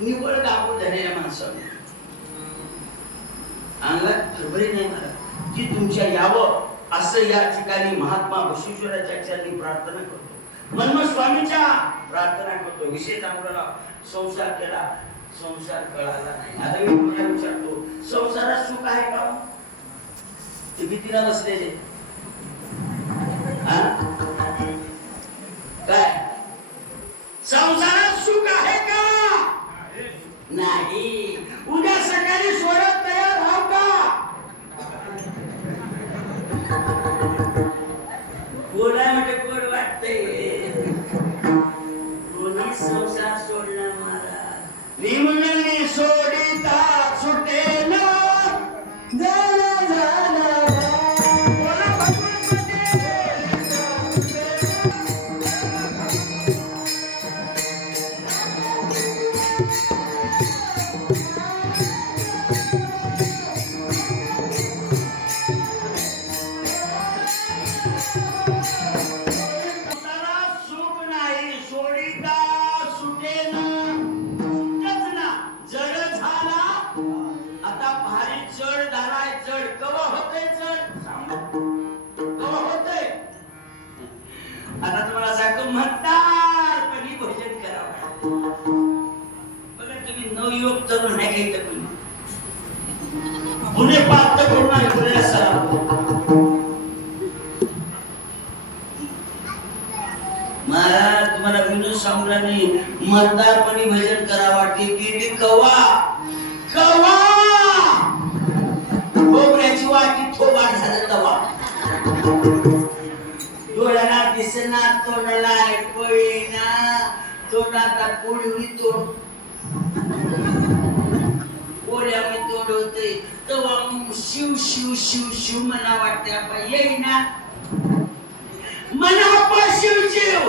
निवड गाव धरलेल्या माणसाने अंगात खरबरी नाही मला की तुमच्या यावं असं या ठिकाणी महात्मा बसवेश्वराच्या प्रार्थना करतो. मन्म स्वामीच्या प्रार्थना करतो. विषय चांगला संसार केला संसार कळाला नाही. आता मी पुन्हा विचारतो संसारात सुख आहे का? ते भीतीला बसलेले. कोणा म्हणजे कोण वाटतंय कोणी संसार सोडला मला निमणी सोडिता सुटेना झाला झाला नवयुवक तरुण आहे काही तर तुम्ही पुणे प्राप्त करून आहे पुणे महाराज तुम्हाला विनोद साम्राज्ञी मतदारपणी भजन करा वाटते की कवा? कवा? वाटी थोबाड झालं तवा. डोळ्याला दिसना तोंडाला ऐकवळीना तोंडात कोळी तोंड. कोळ्यामध्ये तोंड होते तेव्हा शिव शिव शिव शिव मला वाटते आपण मला शिव शिव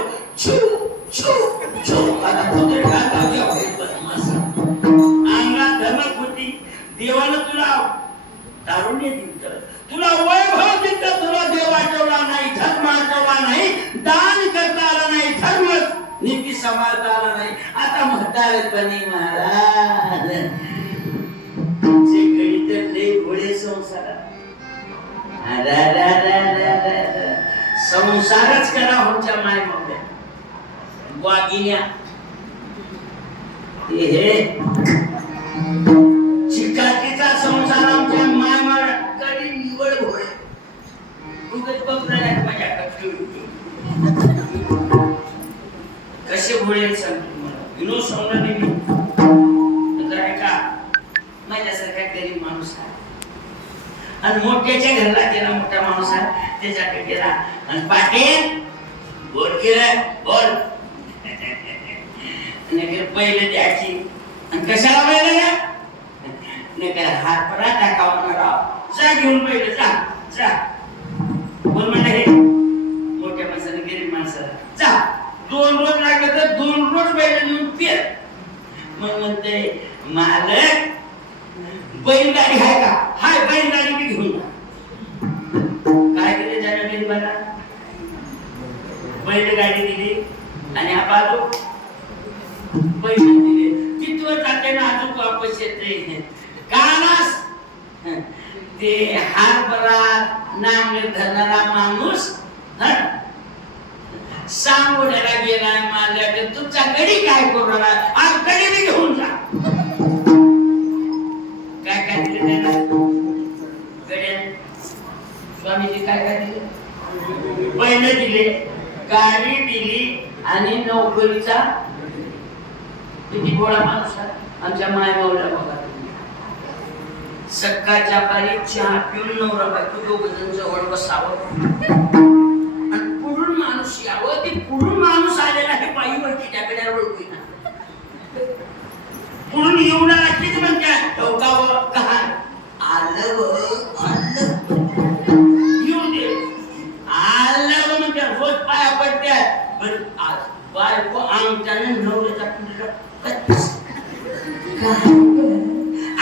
अंगात धमक होती. देवानं तुला तारुण्य दिलं. तुला वैभव दिलं. तुला देव आठवला नाही धर्म आठवला नाही दान करता आला नाही धर्म नीती सांभाळता आला नाही. आता म्हातारपणी महाराज जे गणित लय घोडे संसारात संसारच करा होच्या माय बाप्या वागिन्या हे. आणि मोठ्याच्या घरला गेला मोठा माणूस त्याच्याकडे गेला आणि पाटील बोल केलं बोल. पहिले द्यायची आणि कशाला पहिले नाही नगर हात परा टाकावा राव जा घेऊन पहिले जा जा. बोल म्हणजे आणि पैसे दिले. किती जाते ना अजून वापस येते? कानास ते हातभरा नांगर धरणारा माणूस हं? सांगोड्याला गेलाय मारल्या तुमचा गडी काय करणार आज गडी घेऊन जा. काय काय दिले त्याला गड्याने स्वामीजी काय काय दिले? पहिले दिले. गाडी आणि नोकरीचा किती गोळा माणूस आमच्या मायबाऊला बघा सकाळच्या पारी चहा पिऊन नवरा बायको दोघ जण जवळ बसावं. आणि पुढून माणूस यावं. ते पुढून माणूस आलेला आहे पायीवरती त्याकडे ओळखीना पुढून येऊन लागलीच म्हणत्या ठोकावं आलं आलं. बायको आमच्याने नवऱ्याचा पुढे कच्च. काय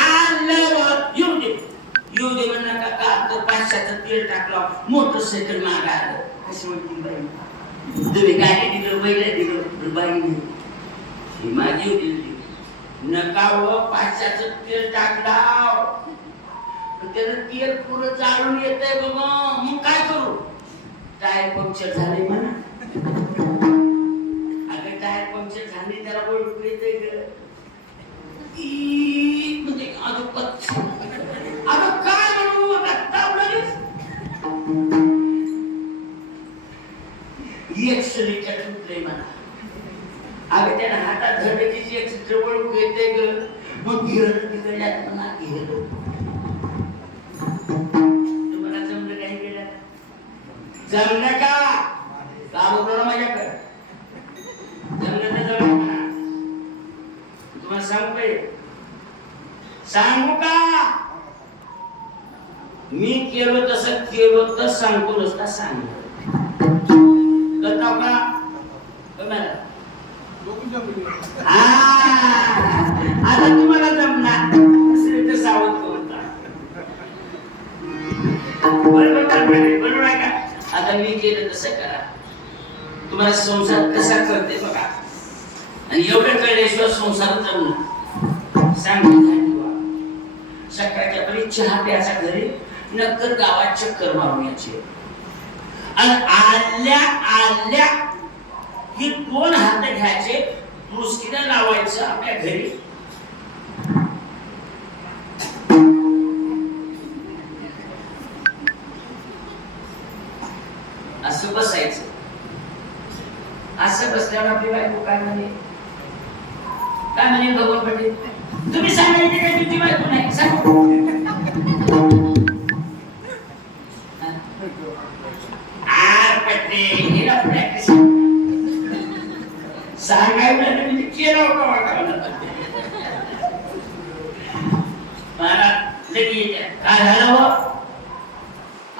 आलं दे. येऊ दे का का तर पाचशेचं तेल टाकलं मोटरसायकल मागा आलं कशी म्हणते बाई? तुम्ही गाडी दिलं बैल दिलं बाई ही माझी होती. नका व पाचशेचं तेल टाकला त्यानं तेल पुरं जाळून येतंय बाबा. मग काय करू? टायर पंक्चर झाले म्हणा. तुम्हाला जमलं काही जमलं का? का बोललो माझ्याकडे. जमलं तर जमलं म्हणा. तुम्हाला सांगू काय सांगू का? मी केलो तसं केलो तर सांगतो रस्ता सांगतो आता तुम्हाला जमणार. आता मी केलं तसं करा. तुम्हाला संसार कसा करते बघा. आणि एवढं कळल्याशिवाय संसार जमणार सांगितलं सकाळच्या परी चहा प्यायचा घरी नक्कर गावात चक्कर मारून आणि आल्या आल्या ही दोन हात घ्यायचे? मुस्कीनं लावायचं आपल्या घरी.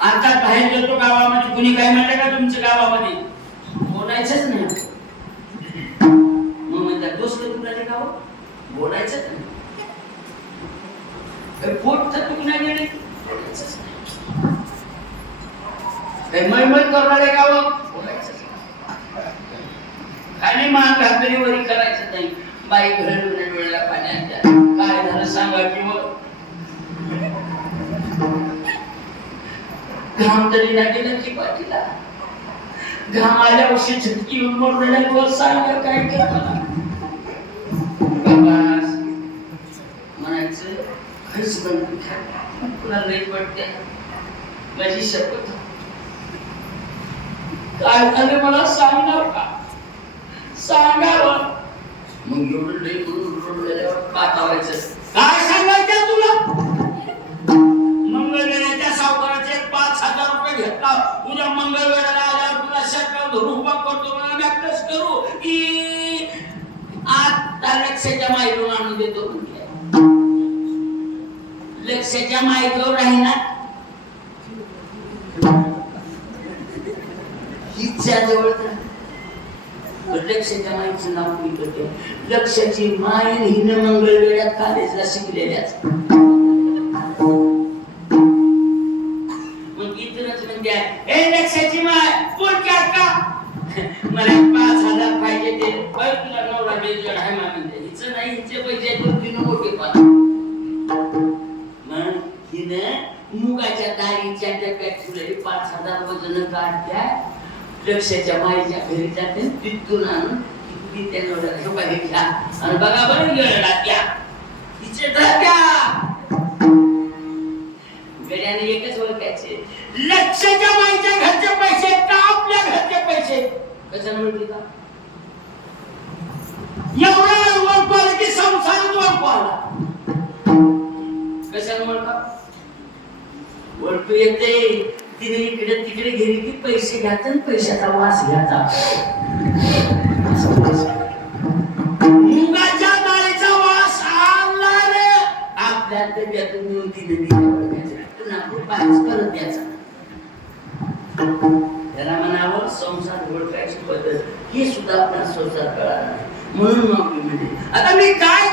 आता बाहेर गेलो गावामध्ये. कुणी काय म्हणलं का तुमच्या गावामध्ये? बोलायचंच नाही. हे तर तुकण्या गेले बोलायचंच नाही काही करणारे का हो? खाली मान घातली वरी करायचं नाही. बाई घर वेळेला पाण्यात काय झालं सांगा किंवा घाम हो. तरी लागेल की पाठीला. घाम आल्यावर्षी झटकी येऊन मरलेल्यावर सांगा काय करणार खरंच बनवून खा तुला लई पडते माझी शपथ. काय झालं मला सांगणार का? सांगावं. मग एवढं लई पातावायचं काय लक्षाच्या माईकडून राहीना हिच्या जवळ तर लक्षाच्या माईचं नाव मी करते. लक्षाची माय हिनं मंगळवेळ्यात कॉलेजला शिकलेल्याच. मग इथूनच म्हणते ए लक्षाची माय कोण काय का मला पाच हजार पाहिजे ते. बघ तुला नवरा बेजोड आहे म्हणते. हिचं नाही हिचे पैसे हिनं मुगाच्या डाळीच्या डब्यात ठेवलेली पाच हजार वजन काढत्या. लक्षाच्या माईच्या घरी जाते तिथून आणून ती त्या नवऱ्याला हे बघा घ्या आणि बघा बरं येळला त्या. डब्या गड्याने एकच ओळखायचे. लक्षाच्या माईच्या घरचे पैसे का आपल्या घरचे पैसे? कशाने मिळते का? एवढा ओळख आला की संसारात ओळख आला कशाने ओळखा ओळखू येते तिने इकडे तिकडे गेली की पैसे घ्यात आणि पैशाचा वास घ्यायचा. मुगाच्या डाळीचा वास आला रे. आपल्या डब्यातून तिने पुन्हा परत द्यायचा त्याला म्हणावं संसार ओळखायची पद्धत. ही सुद्धा आपला संसार कळाला नाही. म्हणून मग मी आता मी काय